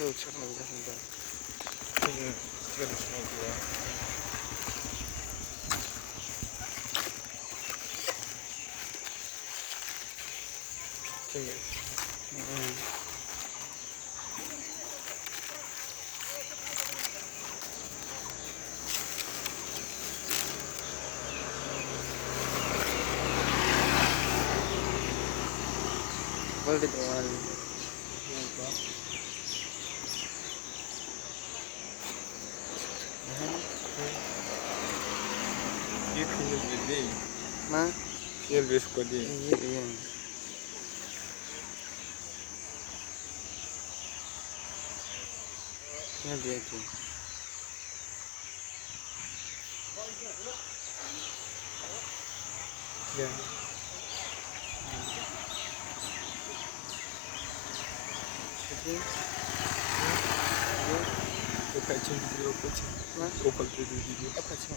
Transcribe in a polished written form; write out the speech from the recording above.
又吃了一个什么？这个差不多。这个，我给多了。Bir peynir değil. Ma? Peynir bisküvi değil. İyi. Ne diyeceğim? Ya. Yok, kaçın gidiyor, kaçın. Ma? Opal dedi gidiyor. Kaçın.